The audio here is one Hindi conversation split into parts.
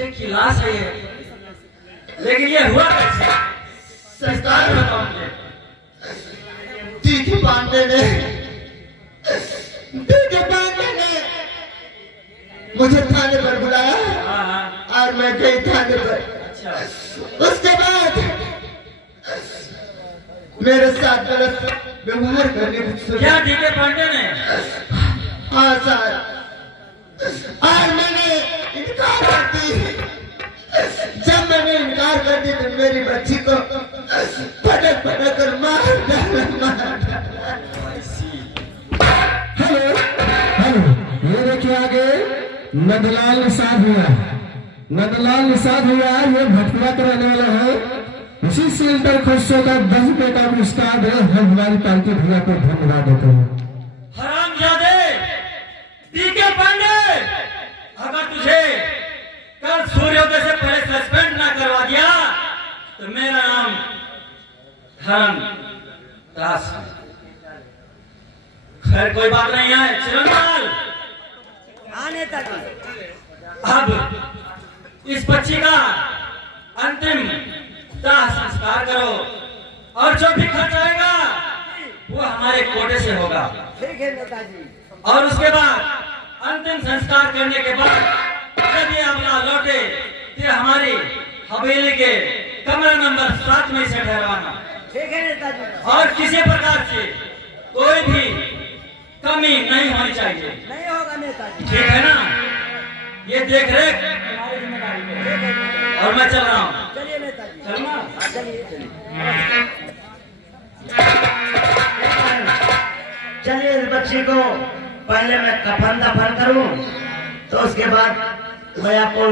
बच्चे की लाश है ये, लेकिन ये हुआ कैसे? संस्कार बताओ मुझे। टीके पांडे ने मुझे थाने पर बुलाया और मैं गई थाने पर। अच्छा। उसके बाद मेरे साथ गलत व्यवहार करने की क्या टीके पांडे ने? हाँ सर, और मैंने इनकार कर दी। जब मैंने इनकार कर दी तो मेरी बच्ची को पटक पटक कर मार डाला। हेलो हेलो, ये देखिए आगे नंदलाल निषाद हुआ। नंदलाल निषाद हुआ, ये भटपुरा का रहने वाला है। उसी से इंटर खुशियों का 10 रुपए का पुरस्कार है। हम हमारी पार्टी भैया को धन्यवाद देते हैं। हरामजादे टीके पांडे, अगर तुझे कल सूर्योदय से पहले सस्पेंड ना करवा दिया तो मेरा नाम धर्मदास है। खैर कोई बात नहीं है चिरंजीवी। अब इस बच्ची का अंतिम दाह संस्कार करो और जो भी खर्च आएगा वो हमारे कोटे से होगा। ठीक है नेताजी। और उसके बाद अंतिम संस्कार करने के बाद जब ये अपना लौटे फिर हमारी हवेली के कमरा नंबर 7 में से ठहरवाना। ठीक है नेताजी। और किसी प्रकार से कोई भी कमी नहीं होनी चाहिए। नहीं होगा नेताजी। ठीक है ना? ये देख रेख हमारी जिम्मेदारी है और मैं चल रहा हूँ। चलिए नेताजी। चलना। चलिए चलिए, इस बच्ची को पहले मैं कफन दफन करूं तो उसके बाद मैं आपको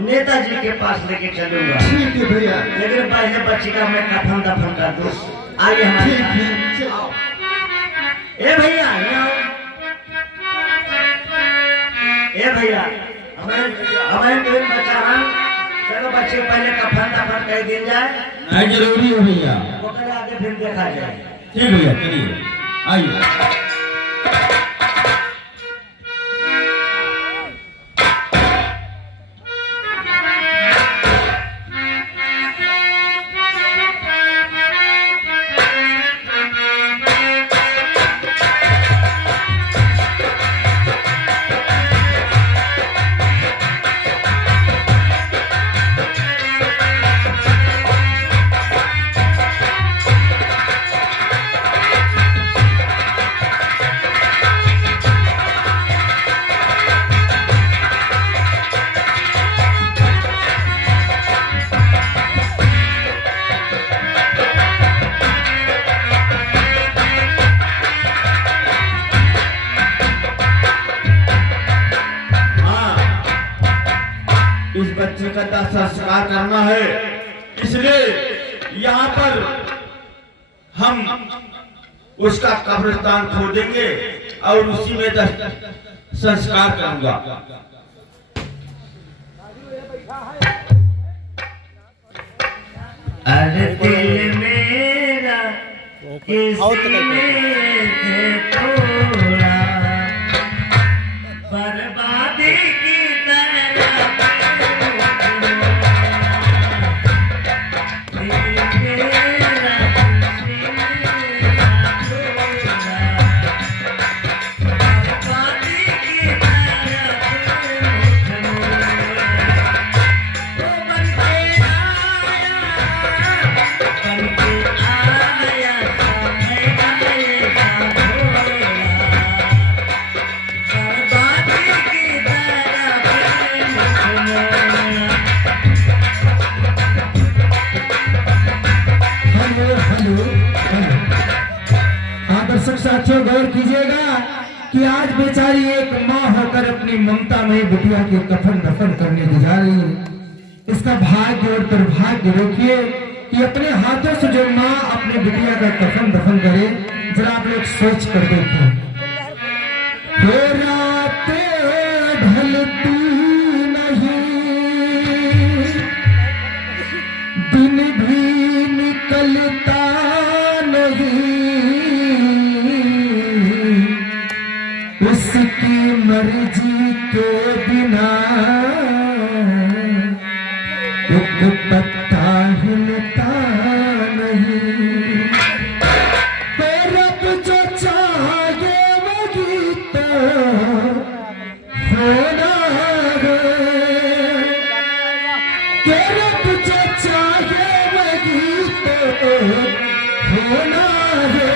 नेताजी के पास लेके चलूंगा। ठीक है भैया, लेकिन पहले बच्ची का मैं कफन दफन कर दूं। आइए हमारे ए भैया, ए भैया, हमें कोई बचा है। चलो बच्चे पहले कफन दफन कर दी जाए। नहीं जरूरी है भैया। वो करे आगे फिर देखा जाए। ठीक भैया, चलिए आइए। इस बच्चे का दाह संस्कार करना है, इसलिए यहाँ पर हम उसका कब्रिस्तान खोदेंगे और उसी में संस्कार करूंगा। अरे दिल मेरा किसने तोड़ा, बर्बादी की साथियों गौर कीजिएगा कि आज बेचारी एक माँ होकर अपनी ममता में बिटिया के कफन दफन करने की जा रही है। इसका भाग्य और दुर्भाग्य देखिए कि अपने हाथों से जो माँ अपने बिटिया का कफन दफन करे, जरा आप लोग सोच कर देखें। रातें ढलती नहीं, दिन भी निकलता नहीं, उसकी मर्जी के बिना पत्ता हिलता नहीं, तो रब जो चाहे वही तो होना है, तो रब जो चाहे वही तो होना है।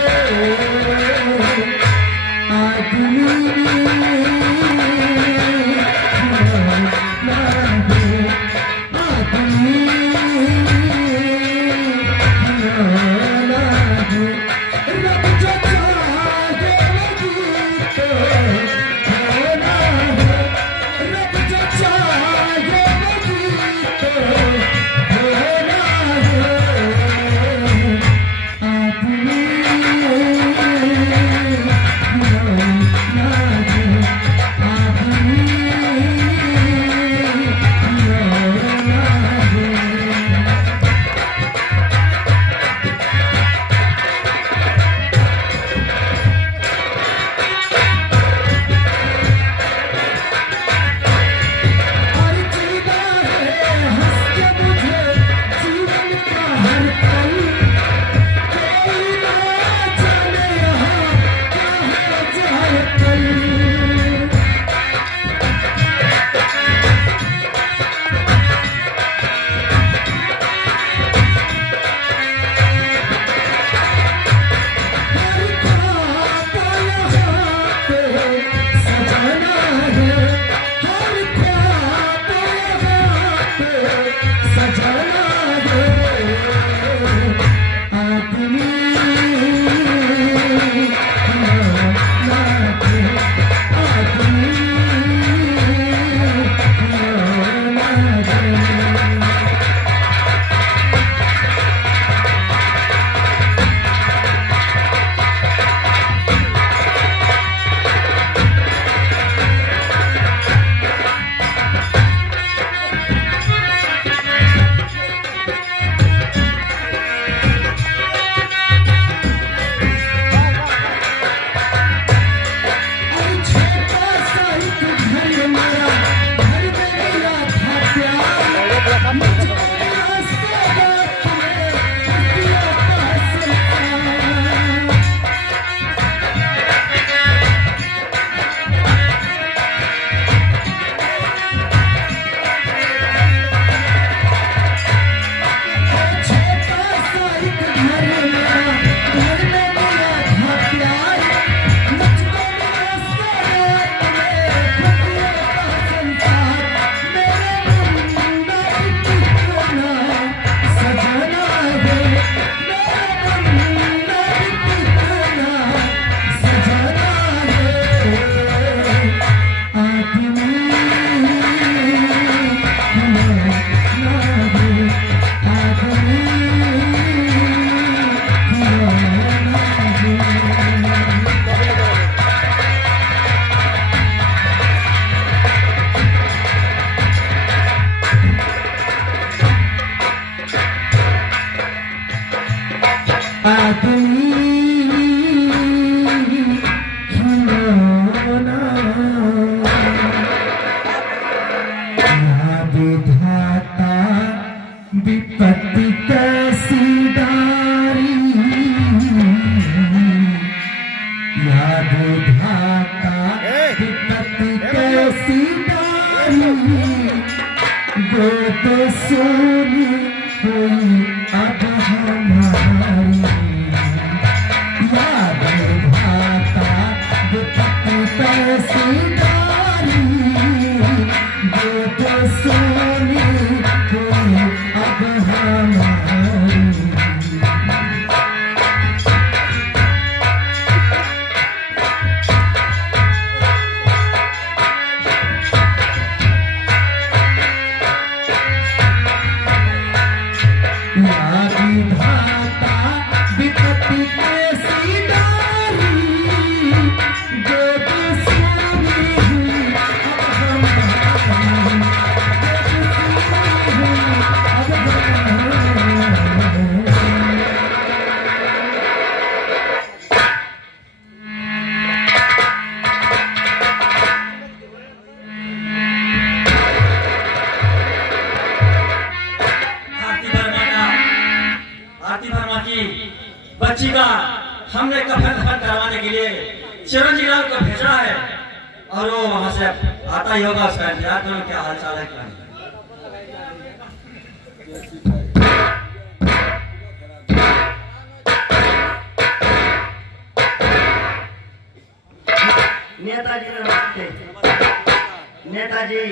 आदमी विधाता विपत्ति कैसी डारी, या विधाता विपत्ति कैसी डारी, वो तो सोनी हुई अब हमारी। या विधाता विपत्ति कैसी डारी, वो तो सोनी हुई अब हमारी। विधाता विपत्ति कैसी डारी, जो तो सोनी हमने कफन दफन करवाने के लिए चिरंजीवी लाल को भेजा है और वो वहां से आता ही होगा। उसका इंतजार करो, क्या हाल चाल है क्या नहीं। नेताजी नमस्ते। नेताजी,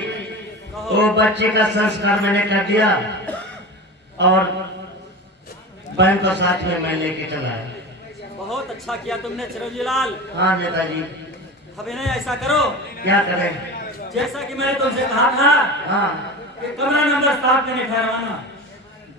वो बच्चे का संस्कार मैंने कर दिया और बहन को साथ में मैं लेके चला है। बहुत अच्छा किया तुमने चिरंजीवी लाल। हाँ नेताजी। अब इन्हें ऐसा करो, क्या करें? जैसा कि मैंने तुमसे कहा था हाँ कि कमरा नंबर 7 में ठहरवाना,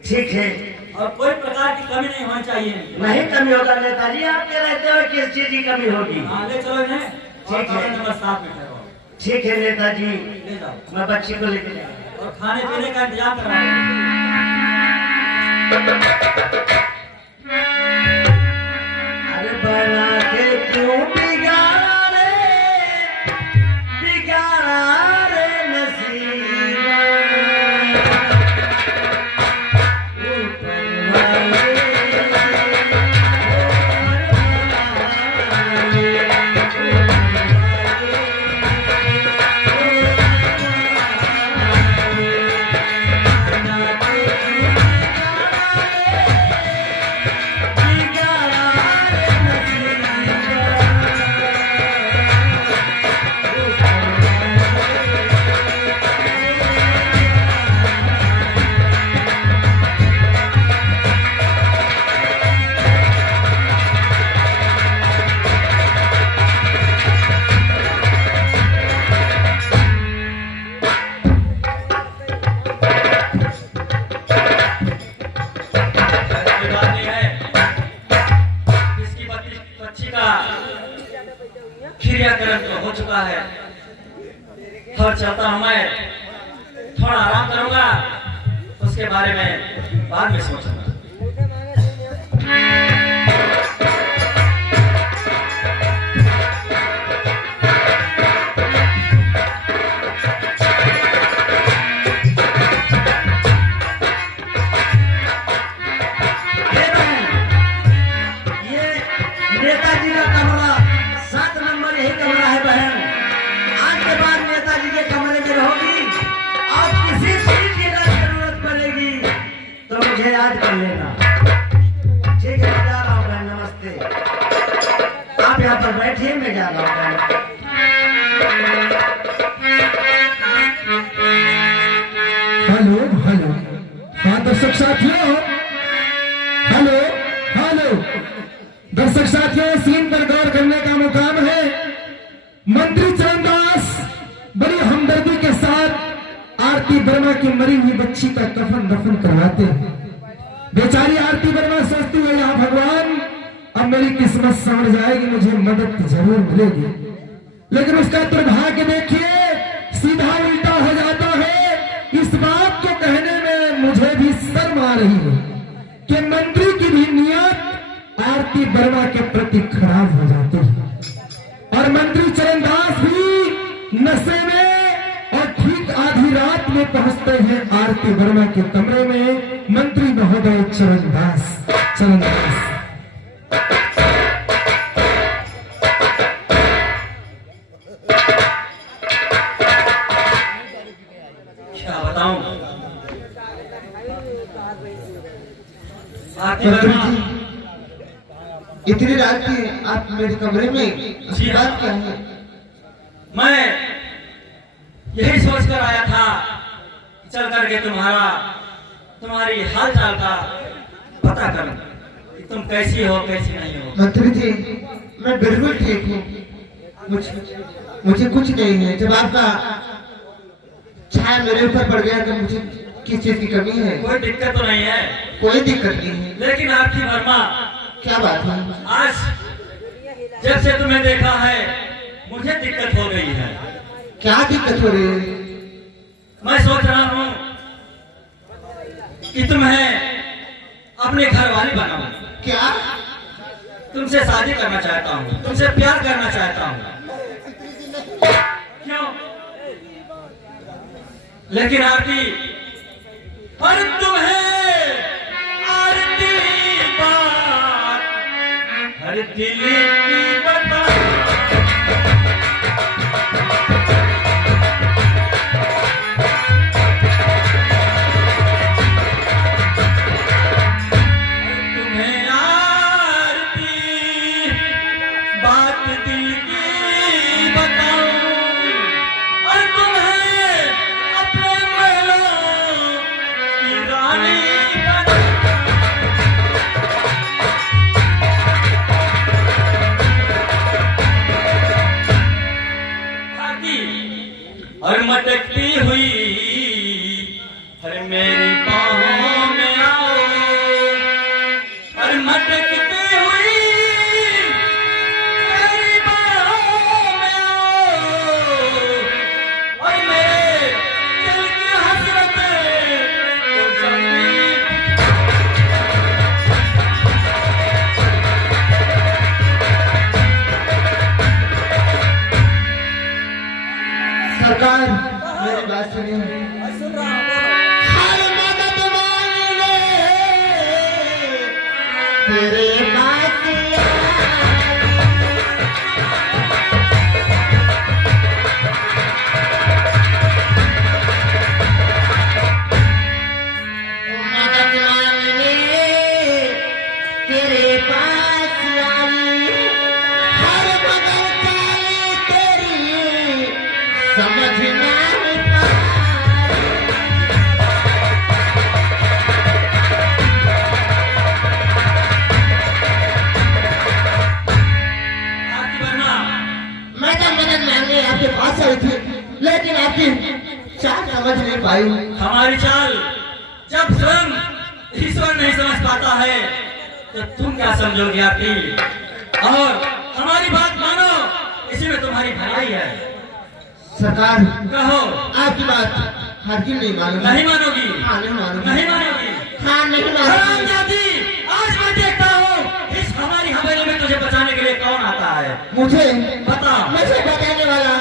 ठीक है। और कोई प्रकार की कमी नहीं होनी चाहिए। नहीं कमी होगा नेताजी, आपके रहते हुए किस चीज की कमी होगी? हाँ ले चलो इन्हें, ठीक है। नंबर 7 में ठहरवाओ। ठीक है नेताजी, ले जाओ मैं बच्ची को लेके जाऊँ। और खाने पीने का इंतजाम करवाओ। अरे बना के क्यों बिगाड़ा रे नसीबा, ऊपर वाले, क्रियाकरण तो हो चुका है और चाहता हूं मैं थोड़ा आराम करूंगा, उसके बारे में बाद में सोचूंगा। नेताजी का कमरा 7 नंबर यही कमरा है बहन। आज के बाद नेताजी के कमरे में रहोगी और किसी चीज की अगर जरूरत पड़ेगी तो मुझे याद कर लेना। ठीक है, जा रहा हूँ बहन, नमस्ते। आप यहाँ पर बैठिए, मैं जा रहा हूँ बहन। हेलो हेलो, हाँ दर्शक साथियों, हेलो हेलो दर्शक साथियों, सीन पर गौर करने का मुकाम है। मंत्री चरणदास बड़ी हमदर्दी के साथ आरती वर्मा की मरी हुई बच्ची का कफन दफन करवाते हैं। बेचारी आरती वर्मा सोचती है, या भगवान अब मेरी किस्मत समझ जाएगी, मुझे मदद जरूर मिलेगी। लेकिन उसका दुर्भाग्य देखिए, सीधा उल्टा हो जाता है। इस बात को कहने में मुझे भी शर्म आ रही है कि मंत्री की भी नियत आरती वर्मा के प्रति खराब हो जाती है और मंत्री चरणदास भी नशे में और ठीक आधी रात में पहुंचते हैं आरती वर्मा के कमरे में। मंत्री महोदय चरणदास क्या बताऊं आरती वर्मा, इतनी रात की आप मेरे कमरे में, उसकी बात क्या है? मैं यही सोचकर आया था कि चल करके तुम्हारी हाल चाल का पता करूं कि तुम कैसी हो कैसी नहीं हो। मंत्री जी, मैं बिल्कुल ठीक हूँ, मुझे कुछ नहीं है। जब आपका छाया मेरे ऊपर पड़ गया तो मुझे किस चीज की कमी है? कोई दिक्कत तो नहीं है। कोई दिक्कत नहीं है। लेकिन आरती वर्मा, क्या बात है? आज जब से तुम्हें देखा है मुझे दिक्कत हो गई है। क्या दिक्कत हो रही है? मैं सोच रहा हूँ कि तुम्हें अपने घर वाली बनाऊं। क्या? तुमसे शादी करना चाहता हूँ, तुमसे प्यार करना चाहता हूँ। क्यों? लेकिन आरती, पर तुम्हें आरती बात, हर दिल की बता तुम्हें यार की बात दिल की बताऊं और तुम्हें अपने महलों की रानी बनाऊं। और मटकती हुई हर मेरी बाहों में आओ और मटकती हुई मेरी बाहों में आओ और मेरे दिल की हसरतें तो जल्दी सरकार मेरी बात सुनिए। हर मदद मांगने तेरे पास मदद मांगने तेरे पास आई। हर मदद चाली तेरी समझ नहीं पाई। आरती वर्मा मैं तो मदद मांगने आपके पास आई थी, लेकिन आपकी चाल समझ नहीं पाई। हमारी चाल जब स्वयं ईश्वर नहीं समझ पाता है तो तुम क्या समझोगे आरती? और हमारी बात मानो, इसी में तुम्हारी भलाई है। सरकार कहो आपकी बात हरगिज नहीं मानूंगी। नहीं मानोगी? हाँ नहीं मानूंगी। नहीं मानोगी? हाँ नहीं मानूंगी। हरामजादी, आज मैं देखता हूँ इस हमारी हवेली में तुझे बचाने के लिए कौन आता है। मुझे बता। मुझे बताने वाला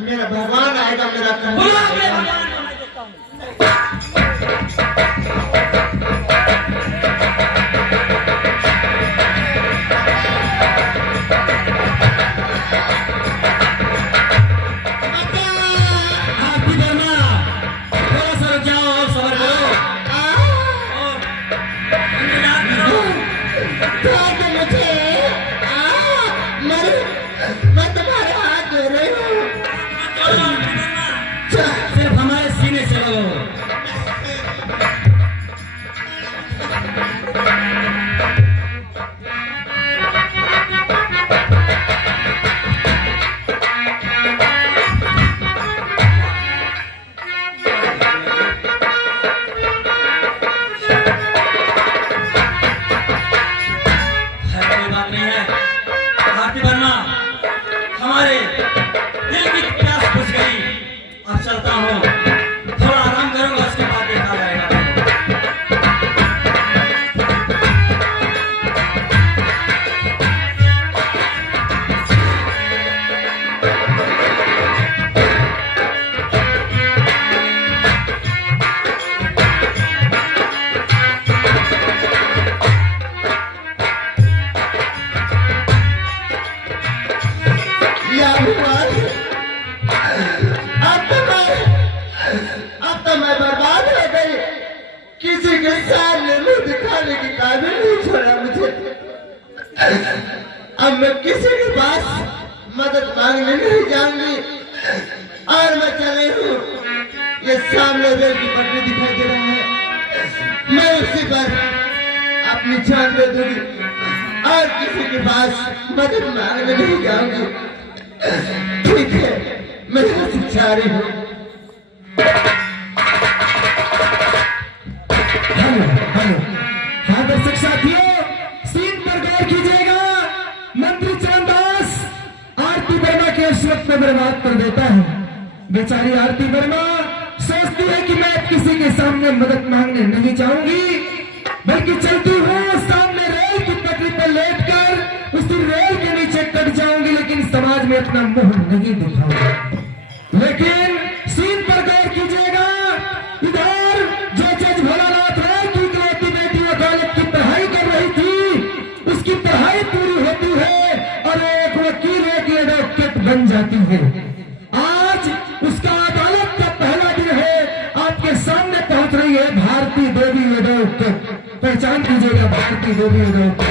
मेरा भगवान आएगा। मेरा बुला अपने भगवान को, मैं देखता हूँ। आरती वर्मा, थोड़ा सा रुक जाओ और सबर करो और इंतजार करो। मैं तुम्हारे हाथ धो रही हूँ। चलो आरती वर्मा, सिर्फ हमारे सीने से लगो। कोई बात नहीं है आरती वर्मा, हमारे दिल की प्यास बुझ गई। अब चलता हूँ, थोड़ा आराम करूंगा, उसके बाद देखा जाएगा। या भगवान, अब तो मैं बर्बाद हो गई। किसी के सामने मुंह दिखाने की काबिल नहीं छोड़ा मुझे। अब मैं किसी के पास मदद मांगने नहीं जाऊंगी। और मैं चले हूँ, ये सामने रेल की पटरी दिखाई दे रहा है, मैं उसी पर अपनी जान दे दूंगी और किसी के पास मदद मांगने नहीं जाऊंगी। ठीक है, मैं यहाँ से जा रही हूँ। हेलो हेलो, हाँ दर्शक साथियों, सीन पर गौर कीजिएगा। मंत्री चरणदास आरती वर्मा के इस वक्त में बर्बाद कर देता है। बेचारी आरती वर्मा सोचती है कि मैं अब किसी के सामने मदद मांगने नहीं जाऊंगी, बल्कि चलती हूँ सामने रेल की पटरी पर लेटकर उसी रेल के नीचे कट जाऊंगी, लेकिन समाज में अपना मुंह नहीं दिखाऊंगा। लेकिन सीन पर गौर कीजिएगा, इधर जो जज भोलानाथ राय की इकलौती बेटी कॉलेज की पढ़ाई कर रही थी, उसकी पढ़ाई पूरी होती है बन जाती है। आज उसका अदालत का पहला दिन है, आपके सामने पहुंच रही है भारती देवी यादव को। पहचान कीजिएगा भारती देवी यादव को।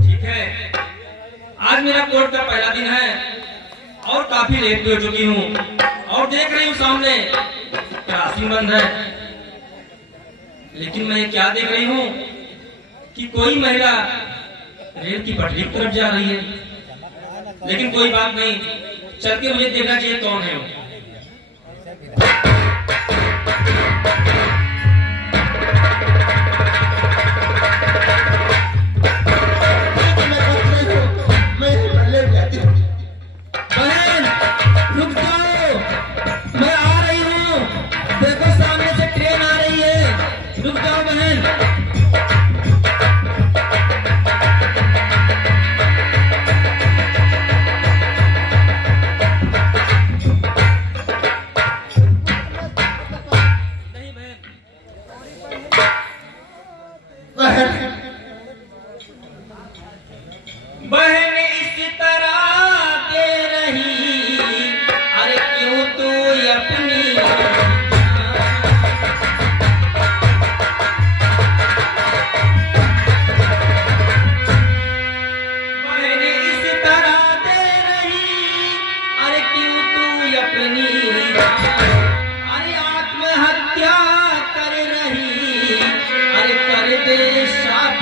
ठीक है, आज मेरा कोर्ट का पहला दिन है और काफी लेट भी हो चुकी हूँ और देख रही हूँ सामने क्रॉसिंग बंद है, लेकिन मैं क्या देख रही हूँ कि कोई महिला रेल की पटरी की तरफ जा रही है। लेकिन कोई बात नहीं, चल के मुझे देखना चाहिए कौन है वो। बहन रुक जाओ, मैं आ रही हूँ। देखो सामने से ट्रेन आ रही है, रुक जाओ बहन। नहीं बहन, बहन इस तरह दे रही, अरे क्यों तू अपनी बहन इस तरह दे रही, अरे क्यों तू अपनी अरे आत्महत्या कर रही, अरे कर दे साफ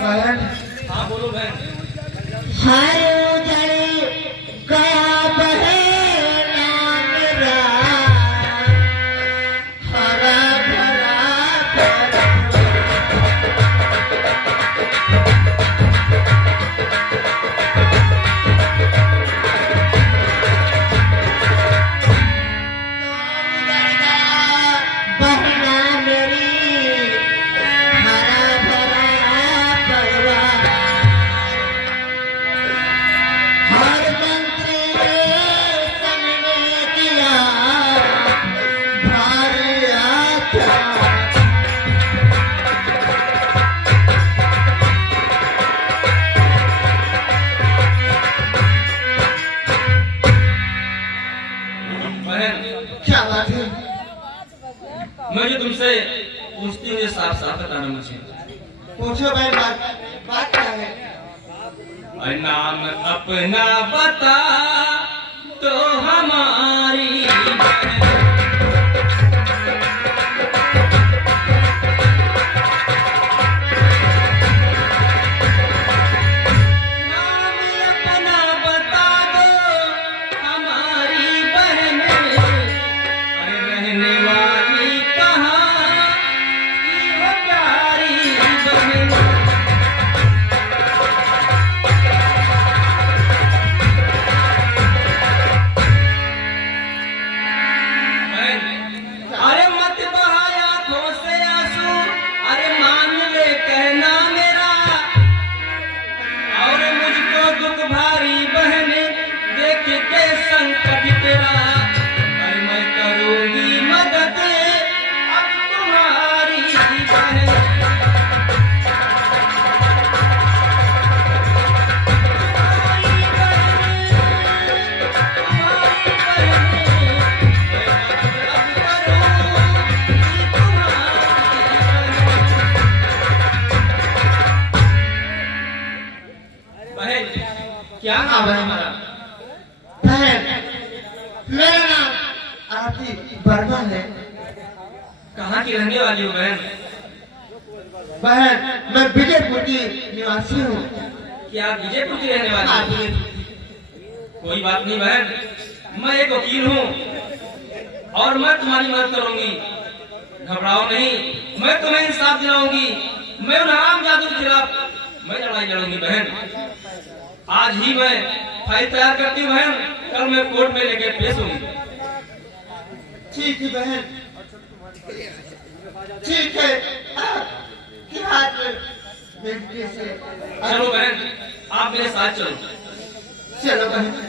बहन हाँ बोलो बहन। हर उजड़ गया बहना मेरा, हरा भरा बहना मेरी, हरा भरा परिवार। हर मंत्री ने संग में दिया भारी आख्या। बहन क्या बात है? मुझे तुमसे पूछती हुई साफ साफ बताना मुझे, पूछो भाई, बात क्या है? और नाम अपना बता तो हमारी बहन। नाम अपना बता दो हमारी बहन, अरे रहने वाली कहाँ की वो प्यारी बहन। अरे मत बहा आंखों से आंसू, अरे मान ले कहना मेरा, और मुझको दुख भारी बहन देख के संकट तेरा, अरे मैं करूंगी मदद अब तुम्हारी बहन। बहन क्या नाम है हमारा? बहन मेरा नाम आरती वर्मा है। कहाँ की रहने वाली हो बहन? बहन मैं विजयपुर की निवासी हूँ। क्या आप विजयपुर की रहने वाली हाँ, हो? विजयपुर। कोई बात नहीं बहन, मैं एक वकील हूँ और मैं तुम्हारी मदद करूंगी। घबराओ नहीं, मैं तुम्हें इंसाफ दिलाऊंगी। मैं उन हराम जादू के खिलाफ मैं लड़ाई लड़ूंगी बहन। आज ही मैं फाइल तैयार करती हूँ बहन, कल मैं कोर्ट में लेकर पेश होंगी। ठीक है बहन, ठीक है। क्या हाथ में मिलके से चलो बहन, आप मेरे साथ चलो। चलो बहन।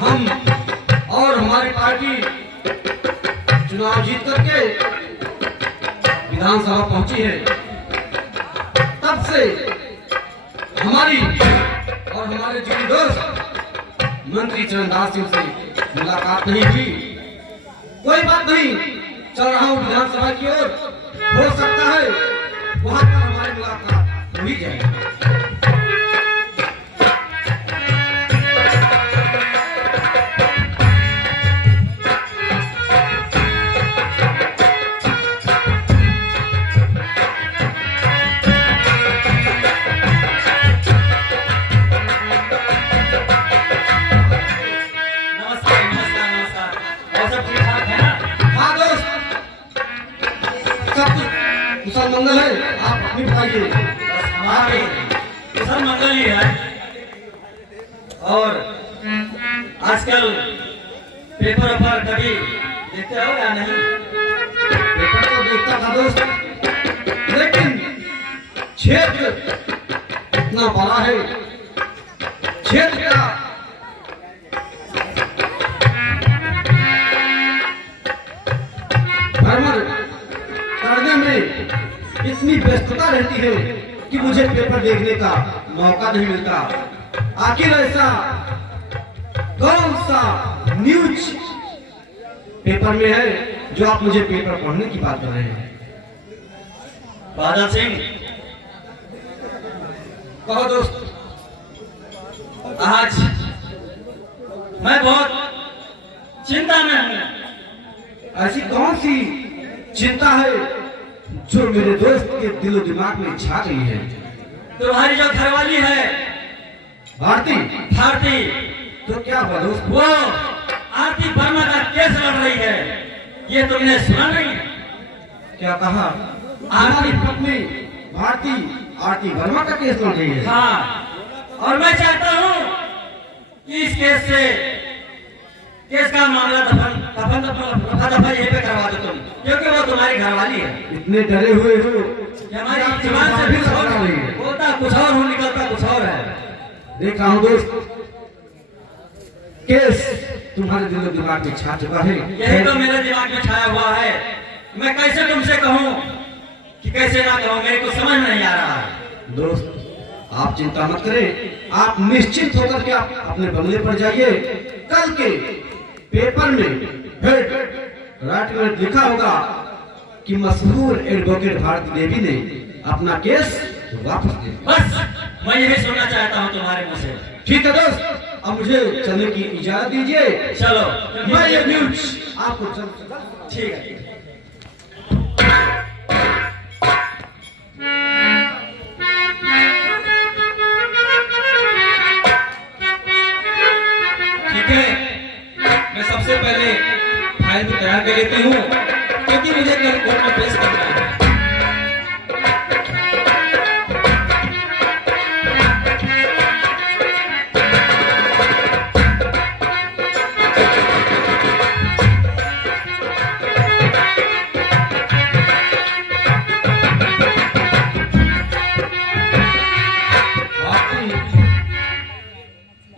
हम और हमारी पार्टी चुनाव जीत करके विधानसभा पहुंची है, तब से हमारी और हमारे जुड़ी दोस्त मंत्री चरणदास सिंह से मुलाकात नहीं हुई। कोई बात नहीं, चल रहा हूं विधानसभा की ओर, हो सकता है वहां पर हमारी मुलाकात हो ही जाए। कुशल मंगल है, आप अपनी बताइए। बस हमारे कुशल मंगल ही है। और आजकल पेपर पर कभी देखते हो या नहीं? पेपर तो देखता था दोस्त, लेकिन क्षेत्र इतना बड़ा है, क्षेत्र का भ्रमण करने में इतनी व्यस्तता रहती है कि मुझे पेपर देखने का मौका नहीं मिलता। आखिर ऐसा कौन सा न्यूज पेपर में है जो आप मुझे पेपर पढ़ने की बात कर रहे हैं? बादल सिंह, कहो दोस्त। आज मैं बहुत चिंता में हूँ। ऐसी कौन सी चिंता है जो मेरे दोस्त के दिलो दिमाग में छा गई है? तुम्हारी जो घरवाली है भारती, भारती, तो क्या हुआ दोस्त? वो आरती वर्मा का केस लड़ रही है, ये तुमने सुना नहीं? क्या कहा? हमारी पत्नी भारती आरती वर्मा का केस लड़ रही है। हाँ, और मैं चाहता हूँ कि इस केस का मामला दफा यहीं पे करवा दो तुम, क्योंकि वो तुम्हारी घरवाली है। इतने डरे हुए हो कि हमारी जुबान से भी होता कुछ और हो, निकलता कुछ और है। देखा हूँ दोस्त, केस तुम्हारे दिलो दिमाग में छा चुका है। यही तो मेरे दिमाग में छाया हुआ है। मैं कैसे तुमसे कहूँ कि कैसे ना कहूँ, मेरे को समझ नहीं आ रहा है। दोस्त आप चिंता मत करें, आप निश्चिंत होकर के आप अपने बंगले पर जाइए। कल के पेपर में हेड राइट में लिखा होगा कि मशहूर एडवोकेट भारती देवी ने अपना केस वापस ले। बस मैं यही सुनना चाहता हूँ तुम्हारे मुंह से। ठीक है दोस्त, अब मुझे चलने की इजाजत दीजिए। चलो, मैं ये न्यूज आपको जल्द ठीक है। ठीक है, मैं सबसे पहले फाइल को तैयार कर लेती हूँ, क्योंकि मुझे कल कोर्ट में पेश करना है।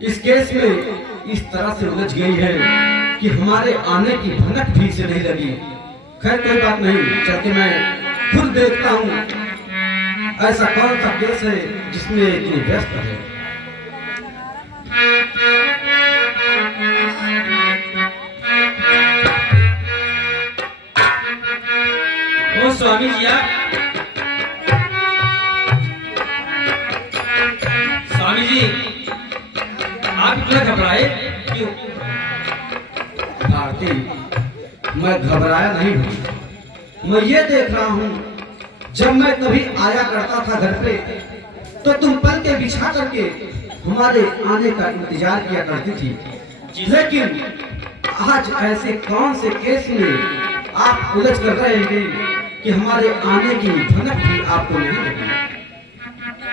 इस केस में इस तरह से उलझ गई है कि हमारे आने की भनक ठीक से नहीं लगी। खैर कोई बात नहीं, चल के मैं खुद देखता हूँ ऐसा कौन सा केस है जिसमें इतनी व्यस्त है। ओ स्वामी जी, स्वामी जी आप इतना घबराए क्यों? भारती, मैं घबराया नहीं हूँ, मैं ये देख रहा हूँ जब मैं कभी आया करता था घर पे तो तुम पल के बिछा करके हमारे आने का इंतजार किया करती थी। लेकिन आज ऐसे कौन से केस में आप उलझ कर रहे हैं कि हमारे आने की भनक भी आपको नहीं लगी?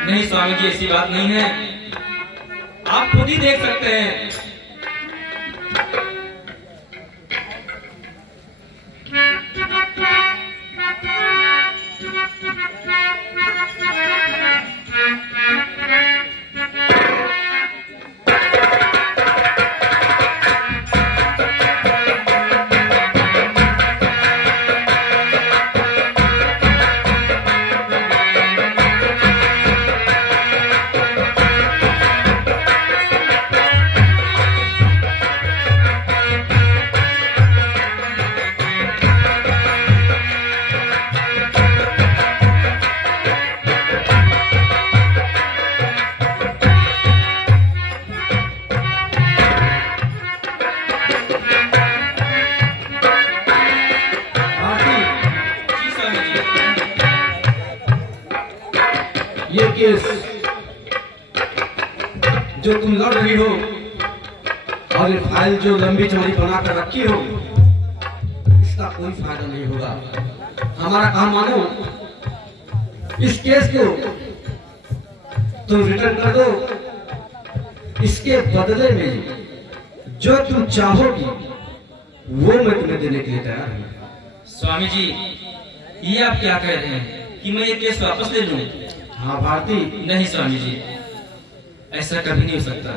नहीं स्वामी जी, ऐसी बात नहीं है, आप खुद ही देख सकते हैं। ये केस जो तुम लड़ रही हो और ये फाइल जो लंबी चौड़ी बना कर रखी हो, इसका कोई फायदा नहीं होगा। हमारा काम मानो, इस केस को तुम रिटर्न कर दो। इसके बदले में जो तुम चाहोगी वो मैं तुम्हें देने के लिए तैयार हूँ। स्वामी जी, ये आप क्या कह रहे हैं कि मैं ये केस वापस ले लूं? हाँ भारती, नहीं स्वामी जी, ऐसा कभी नहीं हो सकता।